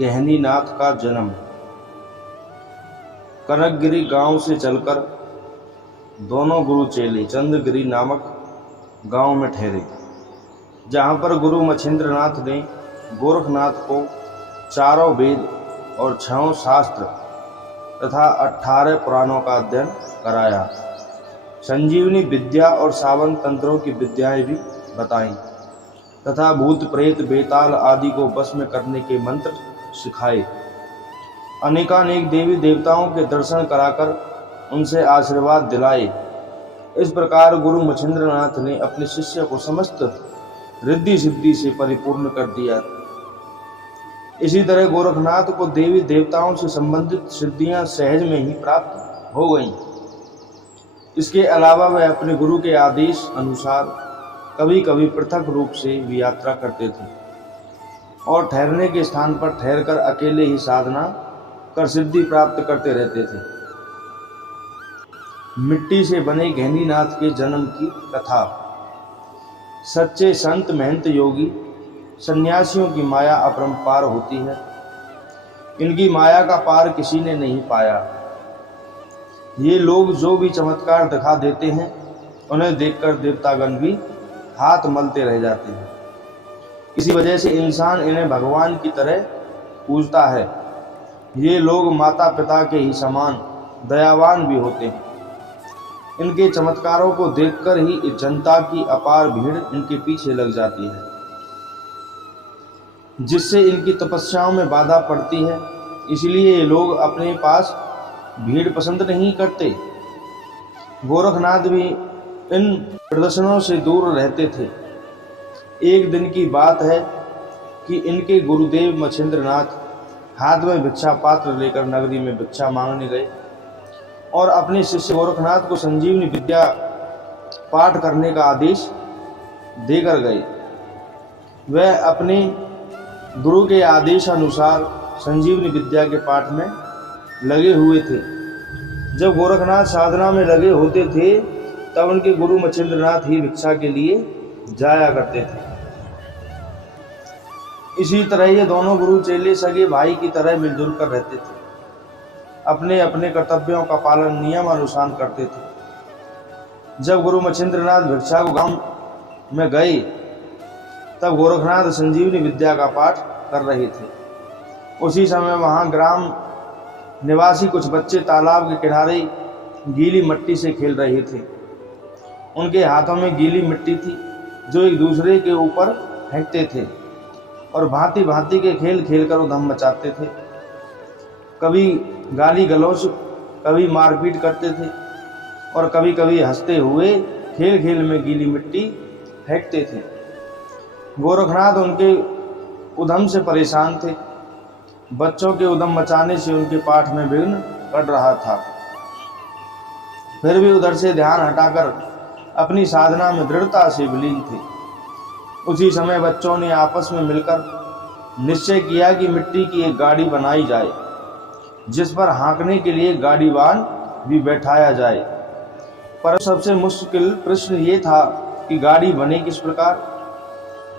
गहनीनाथ का जन्म। कनकगिरी गांव से चलकर दोनों गुरु चेले चंद्रगिरी नामक गांव में ठहरे, जहां पर गुरु मच्छिंद्रनाथ ने गोरखनाथ को चारों वेद और 6 शास्त्र तथा 18 पुराणों का अध्ययन कराया। संजीवनी विद्या और सावन तंत्रों की विद्याएं भी बताईं तथा भूत प्रेत बेताल आदि को वश में करने के मंत्र सिखाए। अनेकानेक देवी देवताओं के दर्शन कराकर उनसे आशीर्वाद दिलाए। इस प्रकार गुरु मच्छिंद्रनाथ ने अपने शिष्य को समस्त रिद्धि सिद्धि से परिपूर्ण कर दिया। इसी तरह गोरखनाथ को देवी देवताओं से संबंधित सिद्धियां सहज में ही प्राप्त हो गईं। इसके अलावा वह अपने गुरु के आदेश अनुसार कभी कभी पृथक रूप से भी यात्रा करते थे और ठहरने के स्थान पर ठहरकर अकेले ही साधना कर सिद्धि प्राप्त करते रहते थे। मिट्टी से बने गहनीनाथ के जन्म की कथा। सच्चे संत महंत योगी सन्यासियों की माया अपरंपार होती है। इनकी माया का पार किसी ने नहीं पाया। ये लोग जो भी चमत्कार दिखा देते हैं उन्हें देखकर देवतागण भी हाथ मलते रह जाते हैं। इसी वजह से इंसान इन्हें भगवान की तरह पूजता है। ये लोग माता पिता के ही समान दयावान भी होते हैं। इनके चमत्कारों को देखकर ही जनता की अपार भीड़ इनके पीछे लग जाती है, जिससे इनकी तपस्याओं में बाधा पड़ती है। इसलिए ये लोग अपने पास भीड़ पसंद नहीं करते। गोरखनाथ भी इन प्रदर्शनों से दूर रहते थे। एक दिन की बात है कि इनके गुरुदेव मच्छिंद्रनाथ हाथ में भिक्षा पात्र लेकर नगरी में भिक्षा मांगने गए और अपने शिष्य गोरखनाथ को संजीवनी विद्या पाठ करने का आदेश देकर गए। वह अपने गुरु के आदेश अनुसार संजीवनी विद्या के पाठ में लगे हुए थे। जब गोरखनाथ साधना में लगे होते थे तब उनके गुरु मच्छिंद्रनाथ ही भिक्षा के लिए जाया करते थे। इसी तरह ये दोनों गुरु चेले सगे भाई की तरह मिलजुल कर रहते थे। अपने अपने कर्तव्यों का पालन नियम अनुसार करते थे। जब गुरु मच्छिंद्रनाथ भिक्षा को गांव में गए तब गोरखनाथ संजीवनी विद्या का पाठ कर रहे थे। उसी समय वहां ग्राम निवासी कुछ बच्चे तालाब के किनारे गीली मिट्टी से खेल रहे थे। उनके हाथों में गीली मिट्टी थी जो एक दूसरे के ऊपर फेंकते थे और भांति भांति के खेल खेलकर उधम मचाते थे। कभी गाली गलौज, कभी मारपीट करते थे और कभी कभी हंसते हुए खेल खेल में गीली मिट्टी फेंकते थे। गोरखनाथ उनके उधम से परेशान थे। बच्चों के उधम मचाने से उनके पाठ में विघ्न पड़ रहा था। फिर भी उधर से ध्यान हटाकर अपनी साधना में दृढ़ता से विलीन थे। उसी समय बच्चों ने आपस में मिलकर निश्चय किया कि मिट्टी की एक गाड़ी बनाई जाए, जिस पर हाँकने के लिए गाड़ीवान भी बैठाया जाए। पर सबसे मुश्किल प्रश्न ये था कि गाड़ी बने किस प्रकार।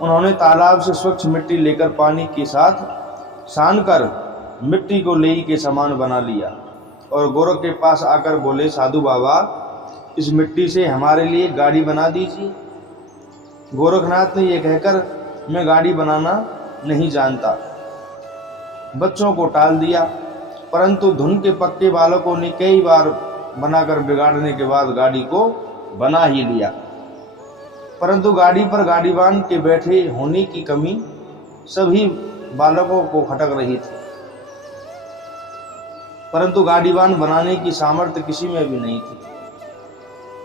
उन्होंने तालाब से स्वच्छ मिट्टी लेकर पानी के साथ सानकर मिट्टी को लेई के समान बना लिया और गोरख के पास आकर बोले, साधु बाबा, इस मिट्टी से हमारे लिए गाड़ी बना दीजिए। गोरखनाथ ने यह कहकर, मैं गाड़ी बनाना नहीं जानता, बच्चों को टाल दिया। परंतु धुन के पक्के बालकों ने कई बार बनाकर बिगाड़ने के बाद गाड़ी को बना ही लिया। परंतु गाड़ी पर गाड़ीवान के बैठे होने की कमी सभी बालकों को खटक रही थी। परंतु गाड़ीवान बनाने की सामर्थ्य किसी में भी नहीं थी।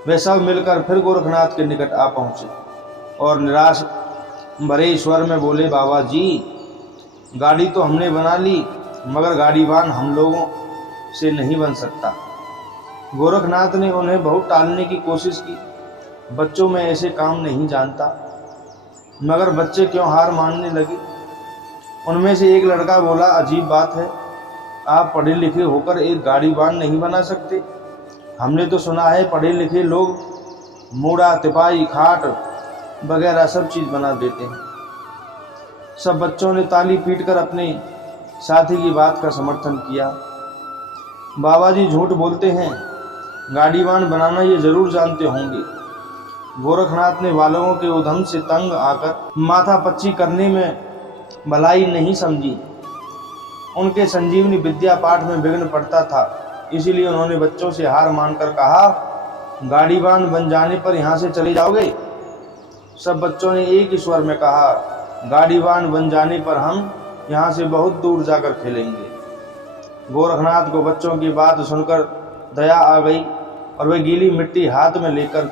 वे सब मिलकर फिर गोरखनाथ के निकट आ पहुंचे और निराश भरे स्वर में बोले, बाबा जी, गाड़ी तो हमने बना ली मगर गाड़ीवान हम लोगों से नहीं बन सकता। गोरखनाथ ने उन्हें बहुत टालने की कोशिश की। बच्चों में ऐसे काम नहीं जानता, मगर बच्चे क्यों हार मानने लगे। उनमें से एक लड़का बोला, अजीब बात है, आप पढ़े लिखे होकर एक गाड़ीवान नहीं बना सकते। हमने तो सुना है पढ़े लिखे लोग मूड़ा, तिपाई, खाट वगैरह सब चीज़ बना देते हैं। सब बच्चों ने ताली पीटकर अपने साथी की बात का समर्थन किया। बाबा जी झूठ बोलते हैं, गाड़ीवान बनाना ये जरूर जानते होंगे। गोरखनाथ ने बालकों के उधम से तंग आकर माथा पच्ची करने में भलाई नहीं समझी। उनके संजीवनी विद्या पाठ में विघ्न पड़ता था, इसीलिए उन्होंने बच्चों से हार मानकर कहा, गाड़ीवान बन जाने पर यहाँ से चले जाओगे? सब बच्चों ने एक ही स्वर में कहा, गाड़ीवान बन जाने पर हम यहाँ से बहुत दूर जाकर खेलेंगे। गोरखनाथ को बच्चों की बात सुनकर दया आ गई और वे गीली मिट्टी हाथ में लेकर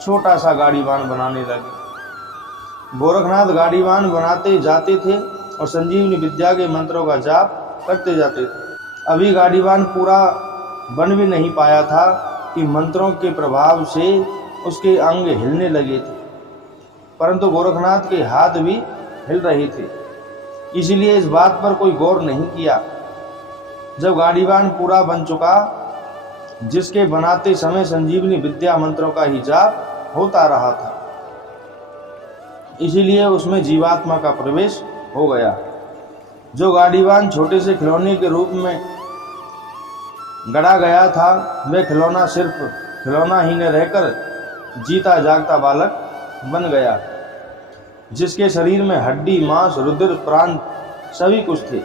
छोटा सा गाड़ीवान बनाने लगे। गोरखनाथ गाड़ीवान बनाते जाते थे और संजीवनी विद्या के मंत्रों का जाप करते जाते थे। अभी गाड़ीवान पूरा बन भी नहीं पाया था कि मंत्रों के प्रभाव से उसके अंग हिलने लगे थे, परंतु गोरखनाथ के हाथ भी हिल रहे थे, इसीलिए इस बात पर कोई गौर नहीं किया। जब गाड़ीवान पूरा बन चुका, जिसके बनाते समय संजीवनी विद्या मंत्रों का ही जाप होता रहा था, इसीलिए उसमें जीवात्मा का प्रवेश हो गया। जो गाड़ीवान छोटे से खिलौने के रूप में गढ़ा गया था, वह खिलौना सिर्फ खिलौना ही न रहकर जीता जागता बालक बन गया, जिसके शरीर में हड्डी, मांस, रुधिर, प्राण सभी कुछ थे।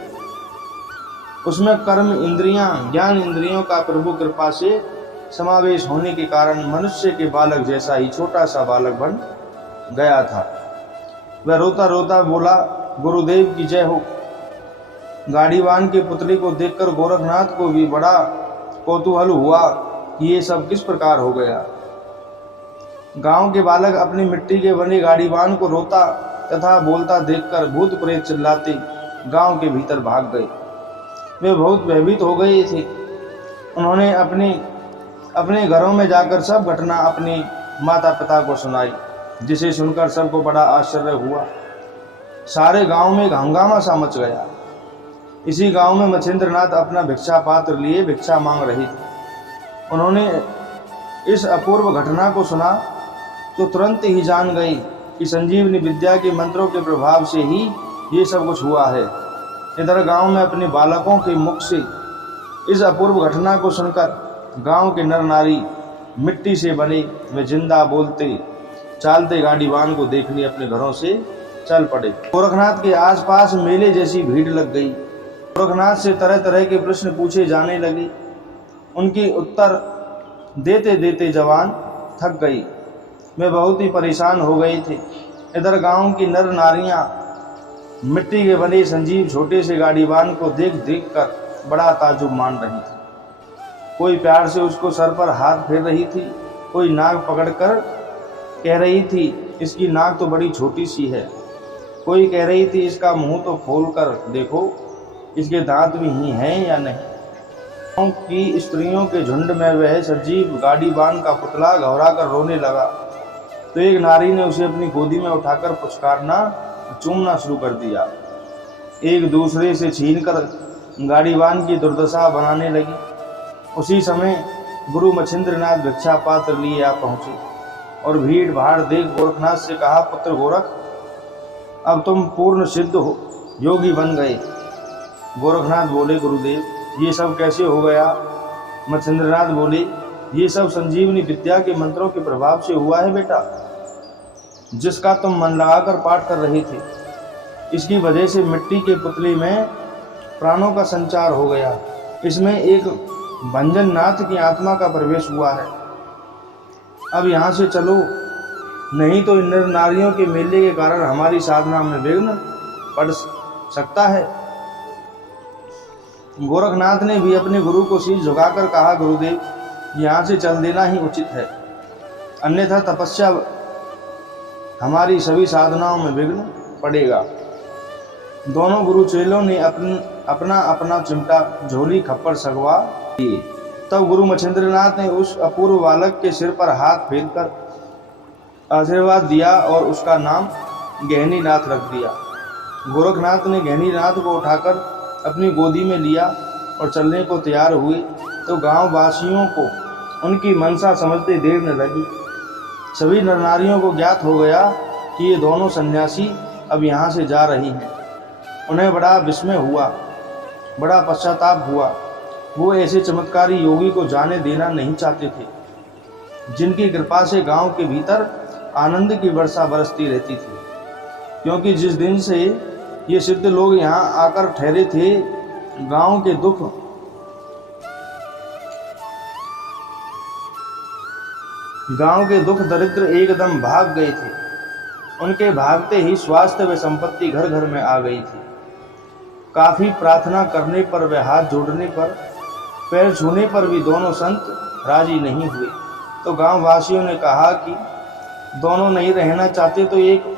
उसमें कर्म इंद्रियां, ज्ञान इंद्रियों का प्रभु कृपा से समावेश होने के कारण मनुष्य के बालक जैसा ही छोटा सा बालक बन गया था। वह रोता रोता बोला, गुरुदेव की जय हो। गाड़ीवान के पुतले को देखकर गोरखनाथ को भी बड़ा कौतूहल हुआ कि ये सब किस प्रकार हो गया। गांव के बालक अपनी मिट्टी के बने गाड़ीवान को रोता तथा बोलता देखकर भूत प्रेत चिल्लाते गांव के भीतर भाग गए। वे बहुत भयभीत हो गए थे। उन्होंने अपने घरों में जाकर सब घटना अपने माता पिता को सुनाई, जिसे सुनकर सबको बड़ा आश्चर्य हुआ। सारे गांव में हंगामा सा मच गया। इसी गांव में मच्छिंद्रनाथ अपना भिक्षा पात्र लिए भिक्षा मांग रहे थे। उन्होंने इस अपूर्व घटना को सुना तो तुरंत ही जान गए कि संजीवनी विद्या के मंत्रों के प्रभाव से ही ये सब कुछ हुआ है। इधर गांव में अपने बालकों के मुख से इस अपूर्व घटना को सुनकर गांव के नर नारी मिट्टी से बने वे जिंदा बोलते चालते गाड़ीवान को देखने अपने घरों से चल पड़े। गोरखनाथ के आसपास मेले जैसी भीड़ लग गई। गोरखनाथ से तरह तरह के प्रश्न पूछे जाने लगे। उनके उत्तर देते देते जवान थक गई। वे बहुत ही परेशान हो गए थे। इधर गांव की नर नारियां मिट्टी के बने संजीव छोटे से गाड़ीवान को देख देख कर बड़ा ताजुब मान रही थी। कोई प्यार से उसको सर पर हाथ फेर रही थी, कोई नाक पकड़कर कह रही थी, इसकी नाक तो बड़ी छोटी सी है। कोई कह रही थी, इसका मुंह तो खोल कर देखो, इसके दांत भी ही हैं या नहीं। गाँव की स्त्रियों के झुंड में वह सजीव गाड़ीवान का पुतला घबरा कर रोने लगा तो एक नारी ने उसे अपनी गोदी में उठाकर पुचकारना, चूमना शुरू कर दिया। एक दूसरे से छीनकर गाड़ीवान की दुर्दशा बनाने लगी। उसी समय गुरु मच्छिंद्रनाथ भिक्षा पात्र लिए आ पहुंचे और भीड़ भाड़ देख गोरखनाथ से कहा, पुत्र गोरख, अब तुम पूर्ण सिद्ध हो योगी बन गए। गोरखनाथ बोले, गुरुदेव ये सब कैसे हो गया? मच्छिंद्रनाथ बोले, ये सब संजीवनी विद्या के मंत्रों के प्रभाव से हुआ है बेटा, जिसका तुम मन लगाकर पाठ कर रहे थे। इसकी वजह से मिट्टी के पुतले में प्राणों का संचार हो गया। इसमें एक भंजननाथ की आत्मा का प्रवेश हुआ है। अब यहाँ से चलो, नहीं तो इन नर नारियों के मेले के कारण हमारी साधना में विघ्न पड़ सकता है। गोरखनाथ ने भी अपने गुरु को शीश झुकाकर कहा, गुरुदेव यहाँ से चल देना ही उचित है, अन्यथा तपस्या हमारी सभी साधनाओं में विघ्न पड़ेगा। दोनों गुरु चेलों ने अपना अपना चिमटा झोली खप्पर सगवा दिए। तब गुरु मच्छिंद्रनाथ ने उस अपूर्व बालक के सिर पर हाथ फेरकर आशीर्वाद दिया और उसका नाम गहनीनाथ रख दिया। गोरखनाथ ने गहनीनाथ को उठाकर अपनी गोदी में लिया और चलने को तैयार हुए तो गांव वासियों को उनकी मनसा समझते देर न लगी। सभी नर नारियों को ज्ञात हो गया कि ये दोनों सन्यासी अब यहाँ से जा रही हैं। उन्हें बड़ा विस्मय हुआ। बड़ा पश्चाताप हुआ। वो ऐसे चमत्कारी योगी को जाने देना नहीं चाहते थे, जिनकी कृपा से गांव के भीतर आनंद की वर्षा बरसती रहती थी। क्योंकि जिस दिन से ये सिद्ध लोग यहाँ आकर ठहरे थे, गांव के दुख दरिद्र एकदम भाग गए थे। उनके भागते ही स्वास्थ्य व संपत्ति घर घर में आ गई थी। काफी प्रार्थना करने पर व हाथ जोड़ने पर, पैर छूने पर भी दोनों संत राजी नहीं हुए। तो गांव वासियों ने कहा कि दोनों नहीं रहना चाहते तो एक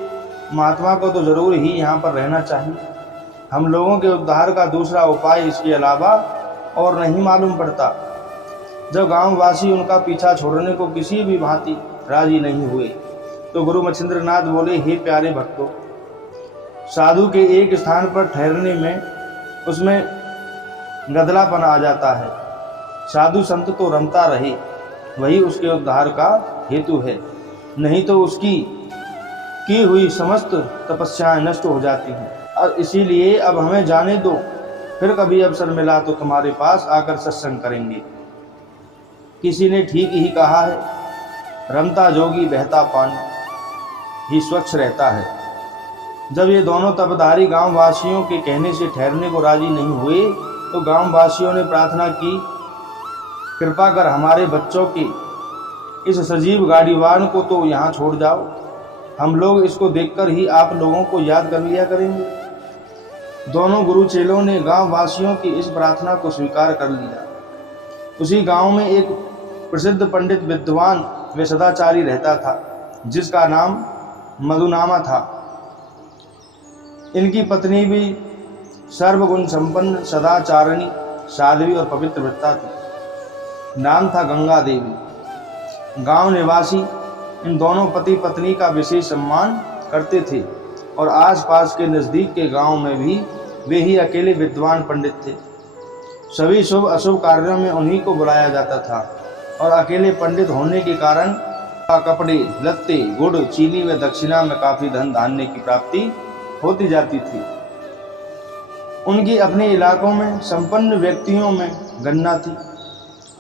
महात्मा को तो जरूर ही यहाँ पर रहना चाहिए। हम लोगों के उद्धार का दूसरा उपाय इसके अलावा और नहीं मालूम पड़ता। जब गांववासी उनका पीछा छोड़ने को किसी भी भांति राजी नहीं हुए, तो गुरु मच्छिंद्रनाथ बोले, हे प्यारे भक्तों, साधु के एक स्थान पर ठहरने में उसमें गदलापन आ जाता है। साधु संत तो रमता रहे, वही उसके उद्धार का हेतु है, नहीं तो उसकी की हुई समस्त तपस्याएं नष्ट हो जाती हैं। और इसीलिए अब हमें जाने दो, फिर कभी अवसर मिला तो तुम्हारे पास आकर सत्संग करेंगे। किसी ने ठीक ही कहा है, रमता जोगी बहता पानी ही स्वच्छ रहता है। जब ये दोनों तपधारी गांव वासियों के कहने से ठहरने को राजी नहीं हुए, तो गांव वासियों ने प्रार्थना की, कृपा कर हमारे बच्चों के इस सजीव गाड़ीवान को तो यहाँ छोड़ जाओ, हम लोग इसको देखकर ही आप लोगों को याद कर लिया करेंगे। दोनों गुरु चेलों ने गांव वासियों की इस प्रार्थना को स्वीकार कर लिया। उसी गांव में एक प्रसिद्ध पंडित विद्वान व सदाचारी रहता था, जिसका नाम मधुनामा था। इनकी पत्नी भी सर्वगुण संपन्न सदाचारिणी, साध्वी और पवित्र वृत्ता थी। नाम था गंगा देवी। गांव निवासी इन दोनों पति पत्नी का विशेष सम्मान करते थे और आसपास के नज़दीक के गांव में भी वे ही अकेले विद्वान पंडित थे। सभी शुभ अशुभ कार्यों में उन्हीं को बुलाया जाता था और अकेले पंडित होने के कारण कपड़े लत्ते, गुड़, चीनी व दक्षिणा में काफी धन धान्य की प्राप्ति होती जाती थी। उनकी अपने इलाकों में संपन्न व्यक्तियों में गणना थी।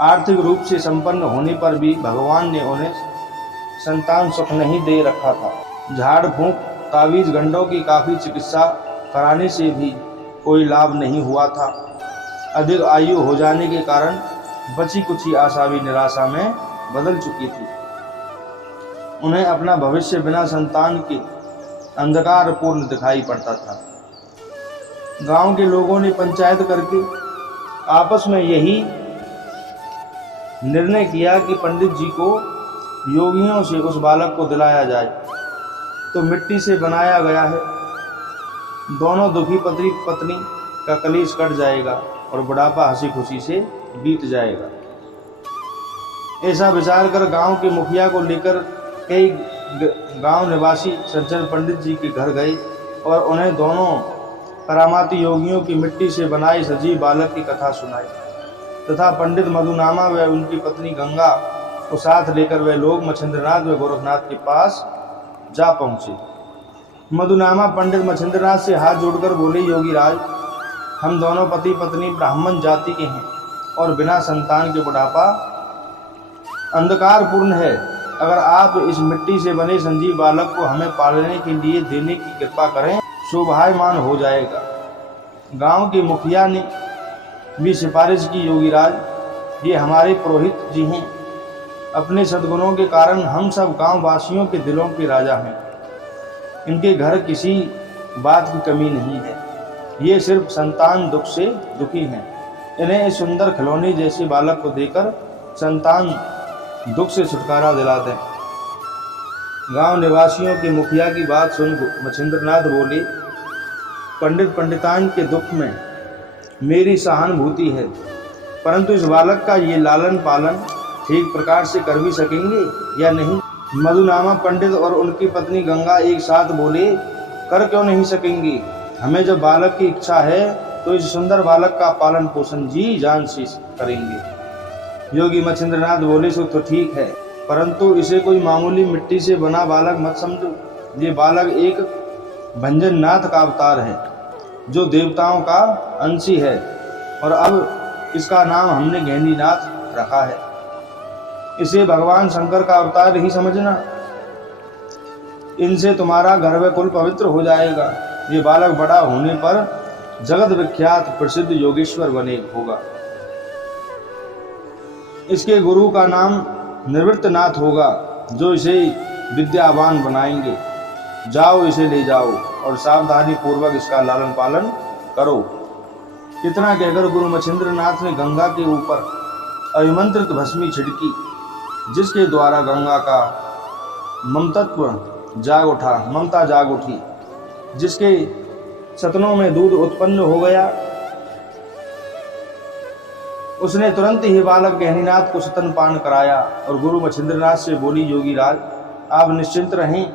आर्थिक रूप से संपन्न होने पर भी भगवान ने उन्हें संतान सुख नहीं दे रखा था। झाड़ फूंक, तावीज, गंडों की काफी चिकित्सा कराने से भी कोई लाभ नहीं हुआ था। अधिक आयु हो जाने के कारण बची कुछ आशा भी निराशा में बदल चुकी थी। उन्हें अपना भविष्य बिना संतान के अंधकारपूर्ण दिखाई पड़ता था। गांव के लोगों ने पंचायत करके आपस में यही निर्णय किया कि पंडित जी को योगियों से उस बालक को दिलाया जाए। तो मिट्टी से बनाया गया है, दोनों दुखी पति पत्नी का कलेश कट जाएगा और बुढ़ापा हंसी खुशी से बीत जाएगा। ऐसा विचार कर गांव के मुखिया को लेकर कई गांव निवासी सज्जन पंडित जी के घर गए और उन्हें दोनों करामाती योगियों की मिट्टी से बनाए सजीव बालक की कथा सुनाई तथा पंडित मधुनामा व उनकी पत्नी गंगा को साथ लेकर वे लोग मच्छिंद्रनाथ व गोरखनाथ के पास जा पहुँचे। मधुनामा पंडित मच्छिंद्रनाथ से हाथ जोड़कर बोले, योगी राज, हम दोनों पति पत्नी ब्राह्मण जाति के हैं और बिना संतान के बुढ़ापा अंधकारपूर्ण है। अगर आप इस मिट्टी से बने संजीव बालक को हमें पालने के लिए देने की कृपा करें, शोभायमान हो जाएगा। गांव के मुखिया ने भी सिफारिश की, योगी राज, ये हमारे पुरोहित जी हैं। अपने सद्गुणों के कारण हम सब गांव वासियों के दिलों के राजा हैं। इनके घर किसी बात की कमी नहीं है। ये सिर्फ संतान दुख से दुखी हैं। इन्हें इस सुंदर खिलौने जैसे बालक को देकर संतान दुख से छुटकारा दिला दें। गांव निवासियों के मुखिया की बात सुन मच्छिंद्रनाथ बोले, पंडित पंडितान के दुख में मेरी सहानुभूति है, परंतु इस बालक का ये लालन पालन ठीक प्रकार से कर भी सकेंगे या नहीं? मधुनामा पंडित और उनकी पत्नी गंगा एक साथ बोले, कर क्यों नहीं सकेंगे? हमें जब बालक की इच्छा है तो इस सुंदर बालक का पालन पोषण जी जान से करेंगे। योगी मच्छिंद्रनाथ बोले, सो तो ठीक है, परंतु इसे कोई मामूली मिट्टी से बना बालक मत समझो। ये बालक एक भंजननाथ का अवतार है, जो देवताओं का अंशी है। और अब इसका नाम हमने गहनीनाथ रखा है। इसे भगवान शंकर का अवतार ही समझना। इनसे तुम्हारा घर व कुल पवित्र हो जाएगा। ये बालक बड़ा होने पर जगत विख्यात प्रसिद्ध योगेश्वर बने होगा। इसके गुरु का नाम निवृत्तनाथ होगा, जो इसे विद्यावान बनाएंगे। जाओ, इसे ले जाओ और सावधानी पूर्वक इसका लालन पालन करो। इतना कहकर गुरु मच्छिंद्रनाथ ने गंगा के ऊपर अभिमंत्रित भस्मी छिड़की, जिसके द्वारा गंगा का ममता जाग उठी, जिसके सतनों में दूध उत्पन्न हो गया। उसने तुरंत ही बालक गहनीनाथ को स्तन पान कराया और गुरु मच्छिंद्रनाथ से बोली, योगी राज, आप निश्चिंत रहें।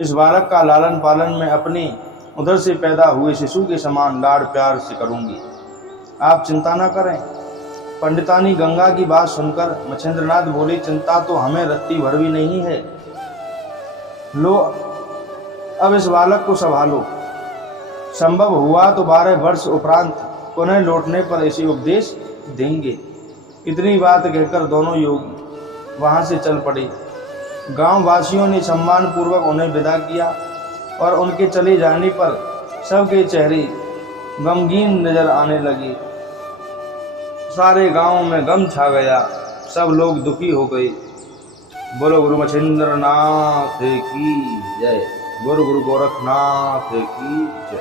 इस बालक का लालन पालन मैं अपने उधर से पैदा हुए शिशु के समान लाड़ प्यार से करूंगी, आप चिंता न करें। पंडितानी गंगा की बात सुनकर मच्छिंद्रनाथ बोले, चिंता तो हमें रत्ती भर भी नहीं है। लो, अब इस बालक को संभालो। संभव हुआ तो 12 वर्ष उपरांत पुनः लौटने पर इसे उपदेश देंगे। इतनी बात कहकर दोनों योगी वहां से चल पड़े। गांव वासियों ने सम्मान पूर्वक उन्हें विदा किया और उनके चले जाने पर सबके चेहरे गमगीन नजर आने लगे। सारे गांव में गम छा गया, सब लोग दुखी हो गए। बोलो गुरु मच्छिंद्रनाथ की जय। गुरु गोरखनाथ की जय।